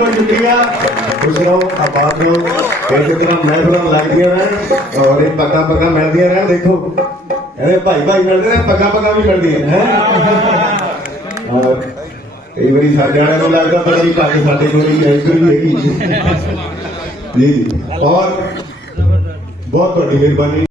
बहुत शुक्रिया। खुश रहो, आबाद रहो, इस तरह महफिल लगदियां रहन और ये पग्गां पग्गां मिलदियां रहन। देखो कहते भाई भाई मिलते हैं, पग्गां पग्गां भी मिलदियां हैं। और कई बारी साडे वालिਆਂ ਨੂੰ लगता पता नहीं पग साडे कोल ही हैगी जी। और बहुत बड़ी मेहरबानी।